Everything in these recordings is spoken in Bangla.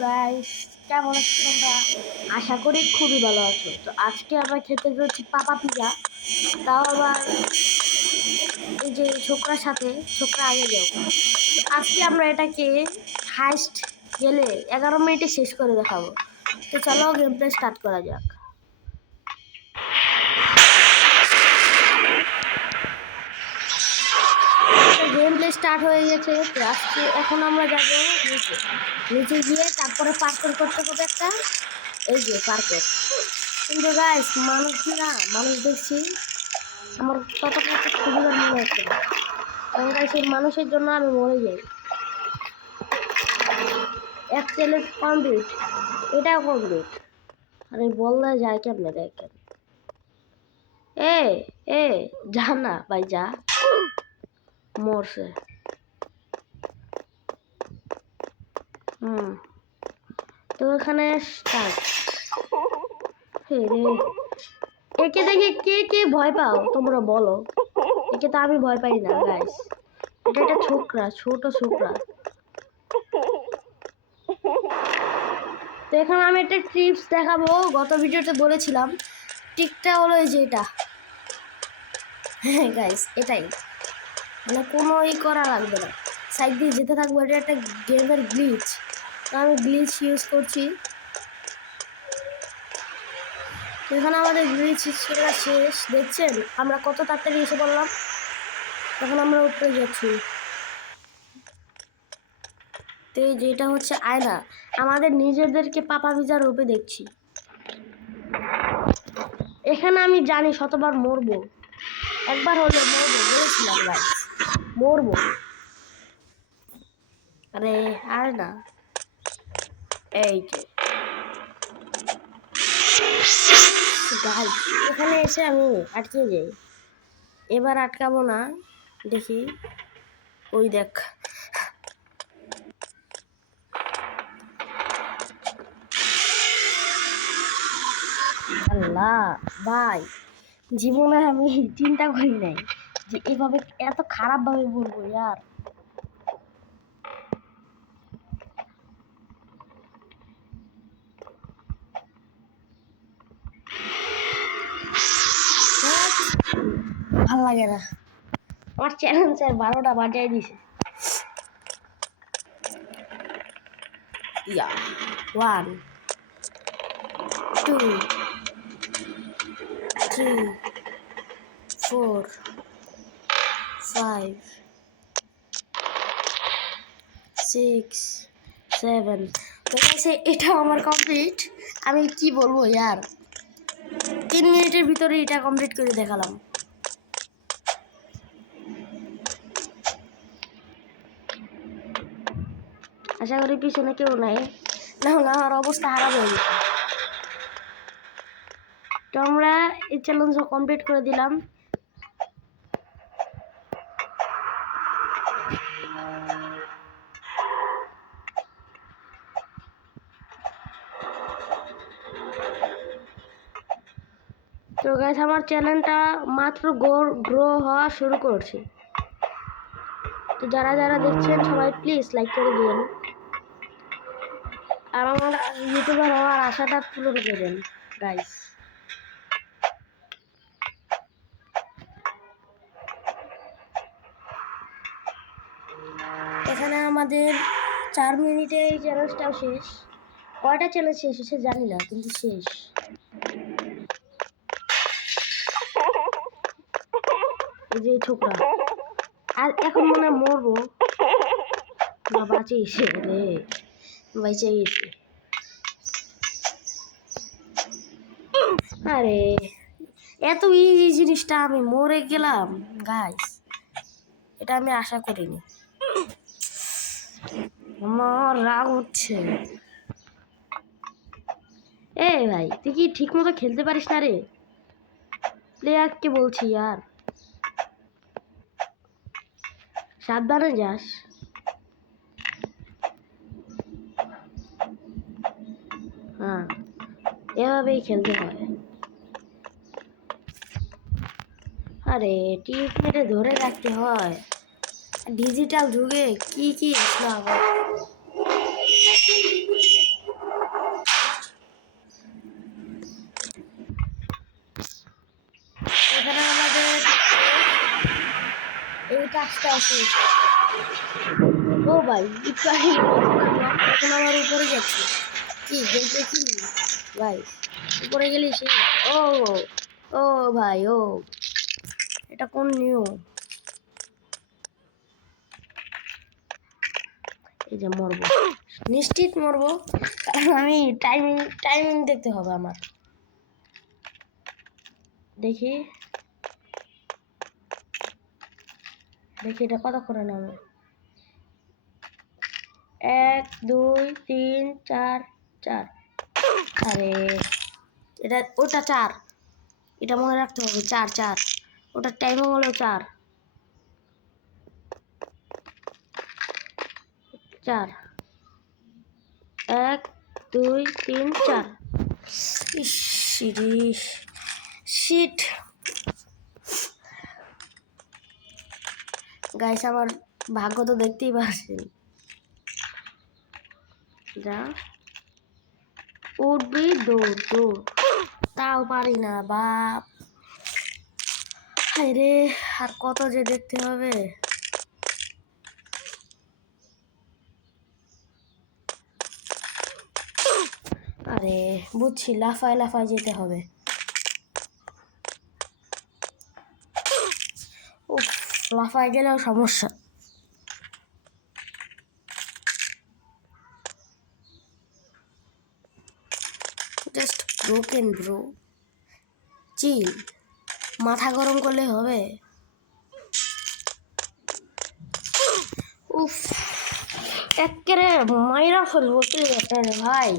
গাইস, কেমন আছো তোমরা? আশা করি খুবই ভালো আছো। তো আজকে আমরা খেতে যাচ্ছি পাপা পিজা, তাও আবার এই যে ছোকরার সাথে। ছোকরা আগে যাও। আজকে আমরা এটাকে হাইস্ট গেলে 11 মিনিটে শেষ করে দেখাবো। তো চলো গেম প্লে স্টার্ট করা যাক। গেম প্লে স্টার্ট হয়ে গেছে। তো আজকে এখন আমরা যাবো নিচে। নিচে গিয়ে তারপরে পার্কর করতে হবে একটা, এই যে পার্কর। কিন্তু গাইস মানুষ দেখছি আমার ততটা খুবই মনে হচ্ছে না, কারণ গাইস এই মানুষের জন্য আমি মরে যাই। এক চ্যালেঞ্জ কমপ্লিট, এটাও কমপ্লিট। আরে বললে যায় কেমনে দেখেন। এ এ যা না ভাই, যা মরছে। তো এখানে স্টার্ট। হে রে, একে দেখে কে কে ভয় পাও তোমরা বলো? একে তো আমি ভয় পাই না গাইস। এটা একটা ছোকরা, ছোট ছোকরা। তো এখানে আমি একটা ট্রিপস দেখাবো। গত ভিডিওতে বলেছিলাম টিকটা হলো এই যে এটা। হ্যাঁ গাইস, এটাই, মানে কোনো করা লাগবে না, সাইড দিয়ে যেতে থাকবো। এটা একটা গেমের গ্লিচ, আমি গ্লিচ ইউজ করছি। এখানে আমাদের গ্লিচ শেষ, দেখছেন আমরা কত তাড়াতাড়ি এসে পড়লাম। এখন আমরা উপরে যাচ্ছি। তো এই যেটা হচ্ছে আয়না, আমাদের নিজেদেরকে পাপা পিজার রূপে দেখছি। এখানে আমি জানি শতবার মরবো, একবার হলে মরবো, বলেছিলাম গাইস মরবো। আরে আর না, এই যে গাইস এখানে এসে আমি আটকে যাই। এবার আটকাবো না, দেখি। ওই দেখ, আল্লাহ ভাই, জীবনে আমি চিন্তা করি নাই যে এভাবে এত খারাপ ভাবে বলবো ইয়ার। ভাল লাগে না, আমার চ্যালেঞ্জের 12টা বাজায় দিছে। ইয়া 1 2 3 4 5 6 7। তো এটা আমার কমপ্লিট। আমি কি বলবো ইয়ার, 3 মিনিটের ভিতরে এটা কমপ্লিট করে দেখালাম। আশা করি পিছনে কেউ নাই, না হলে আমার অবস্থা খারাপ হয়ে যেত। তো আমরা এই চ্যালেঞ্জ কমপ্লিট করে দিলাম। তো গাইস আমার চ্যানেলটা মাত্র গ্রো হওয়া শুরু করছে। তো যারা যারা দেখছেন সবাই প্লিজ লাইক করে দিন, আর আমার ইউটিউবার হওয়ার আশাটা পূরণ করেন গাইস। এখানে আমাদের 4 মিনিটে এই চ্যালেঞ্জটাও শেষ। কয়টা চ্যালেঞ্জ শেষ হয়েছে জানি না, কিন্তু শেষ। এই যে ছোকরা, আর এখন মনে হয় মরবো না, বাঁচিয়েছে রে, বেঁচে গেছে। আরে এত ইজি জিনিসটা আমি মরে গেলাম গাইস, এটা আমি আশা করিনি। আমার রাগ হচ্ছে। এই ভাই তুই কি ঠিক মতো খেলতে পারিস না রে? প্লেয়ারকে বলছি আর সাবধানে যাস। হ্যাঁ, এভাবেই খেলতে হয়। আরে টিপ মেরে ধরে রাখতে হয়, ডিজিটাল যুগে কি কি আসলো আবার। আস্তে আস্তে। ও ভাই একটু আগে এখন আমার উপরে যাচ্ছে। কি গেমপ্লে কি ভাই? উপরে গেলি সে। ও ও ভাই ও, এটা কোন নিয়ম? এই যে মরবো, নিশ্চিত মরবো, কারণ আমি টাইমিং টাইমিং দেখতে হবে আমার। দেখি দেখি এটা কতক্ষণে নামে। 1 2 3 4 4। আরে এটা ওটা 4, এটা মনে রাখতে হবে। 4 4, ওটার টাইমিং হলো 4 4। 1 2 3 4। ইস শিট গাইস, আমার ভাগ্য তো দেখতেই পাচ্ছেন। যা উঠবি দৌড় দৌড়, তাও পারি না বাপ। রে আর কত যে দেখতে হবে। আরে বুঝছি, লাফায় লাফায় যেতে হবে। উফ, লাফায় গেলেও সমস্যা। জাস্ট ব্রোকেন ব্রো, চিল, মাথা গরম করলে হবে। উফ, একেবারে মাইরা ফেলবো ভাই।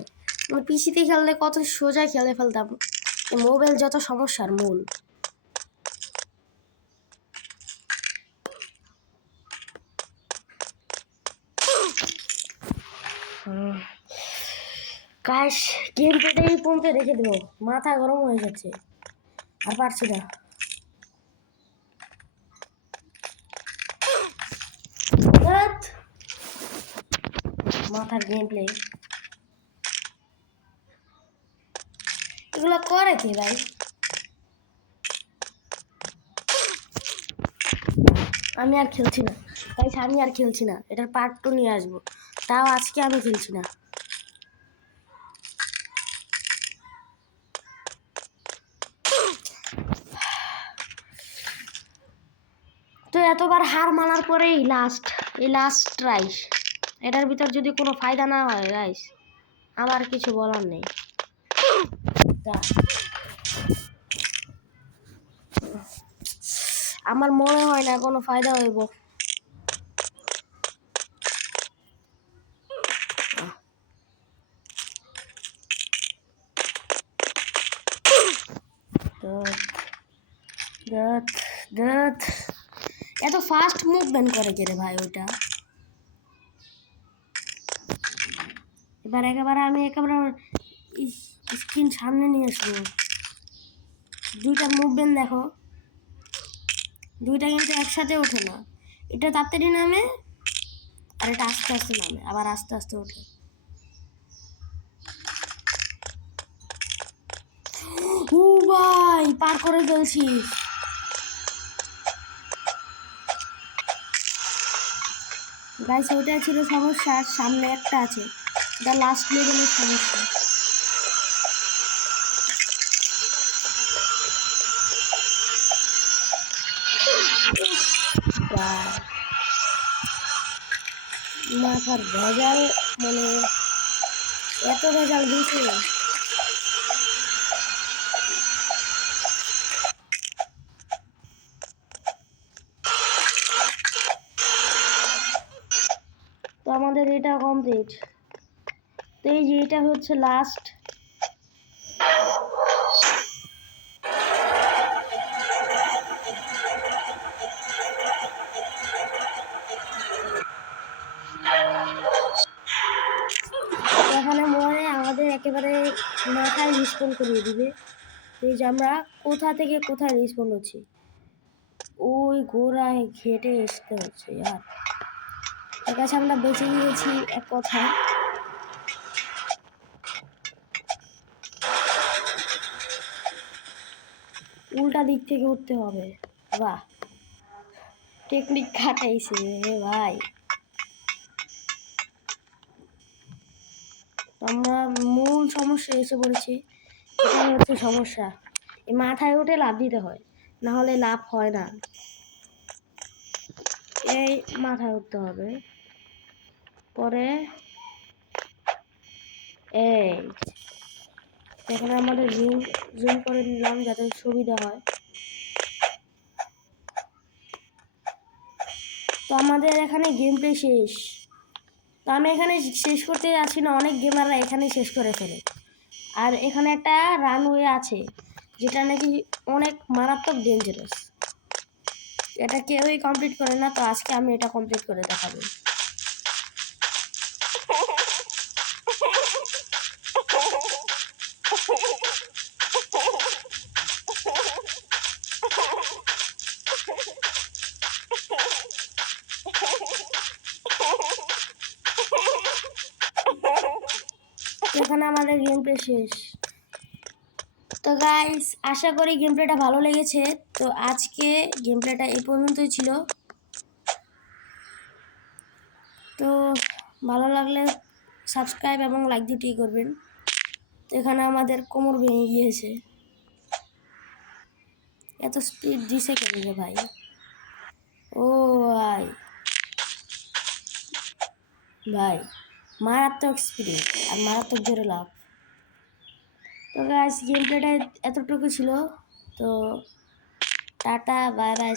পিসিতে খেললে কত সোজা খেলে ফেলতাম, মোবাইল যত সমস্যার মূল। গাইস, গেম পেটে এই পর্যন্ত রেখে দেবো, মাথা গরম হয়ে যাচ্ছে, আর পারছি না। মাথার গেম প্লে এগুলো করে কি ভাই? আমি আর খেলছি না গাইস, আমি আর খেলছি না। এটার পার্ট 2 নিয়ে আসবো, তাও আজকে আমি খেলছি না। তো এতবার হার মানার পরেই এই লাস্ট ট্রাই। এটার ভিতর যদি কোনো ফায়দা না হয় গাইস, আমার কিছু বলার নেই। আমার মনে হয় না কোনো ফায়দা হইব। এত ফাস্ট মুভমেন্ট করে কে রে ভাই ওইটা? একেবারে আমি স্ক্রিন সামনে নিয়ে আসবো। দুইটা মুভমেন্ট দেখো, দুইটা কিন্তু একসাথে ওঠে না। এটা তাড়াতাড়ি নামে আর এটা আস্তে আস্তে নামে, আবার আস্তে আস্তে ওঠে। ও ভাই, পার করে ফেলছিস। গাইস, ওইটা ছিল সমস্যা, সামনে একটা আছে, এটা লাস্ট লেভেলের সমস্যা। মাথার ভেজাল, মানে এত ভেজাল দিয়েছে। তো আমাদের এটা কমপ্লিট। তো এই যে এটা হচ্ছে লাস্ট। এখানে মনে আমাদের একেবারে মাথায় রিসপন করিয়ে দিবে। এই যে আমরা কোথা থেকে কোথায় রিসপন হচ্ছি, ওই গোড়ায় ঘেটে আসতে হচ্ছে। আর এর কাছে আমরা বেঁচে গিয়েছি এক কথায়। উল্টা দিক থেকে উঠতে হবে। বাহ, টেকনিক খাটাইছে রে ভাই। আমরা মূল সমস্যা এসে পড়েছি, এটাই হচ্ছে সমস্যা। এই মাথায় উঠে লাফ দিতে হয়, না হলে লাভ হয় না। এই মাথায় উঠতে হবে, পরে এই এখানে আমাদের জুম জুম করে নিলাম যাতে সুবিধা হয়। তো আমাদের এখানে গেম প্লে শেষ। তো আমি এখানে শেষ করতে যাচ্ছি না, অনেক গেমাররা এখানে শেষ করে ফেলে। আর এখানে একটা রানওয়ে আছে যেটা নাকি অনেক মারাত্মক ডেঞ্জারাস, এটা কেউই কমপ্লিট করে না। তো আজকে আমি এটা কমপ্লিট করে দেখাবো। এখানে আমাদের গেম প্লে শেষ। তো গাইস, আশা করি গেম প্লেটা ভালো লেগেছে। তো আজকে গেম প্লেটা এই পর্যন্তই ছিল। তো ভালো লাগলে সাবস্ক্রাইব এবং লাইক দুটি করবেন। তো এখানে আমাদের কোমর ভেঙে গিয়েছে, এত স্পিড দিছে কেন রে ভাই? ও ভাই, ভাই মারাত্মক স্পিডে আর মারাত্মক জোরে লাভ। তো গাইস, গেম প্লেটা এতটুকু ছিল। তো টাটা, বাই বাই।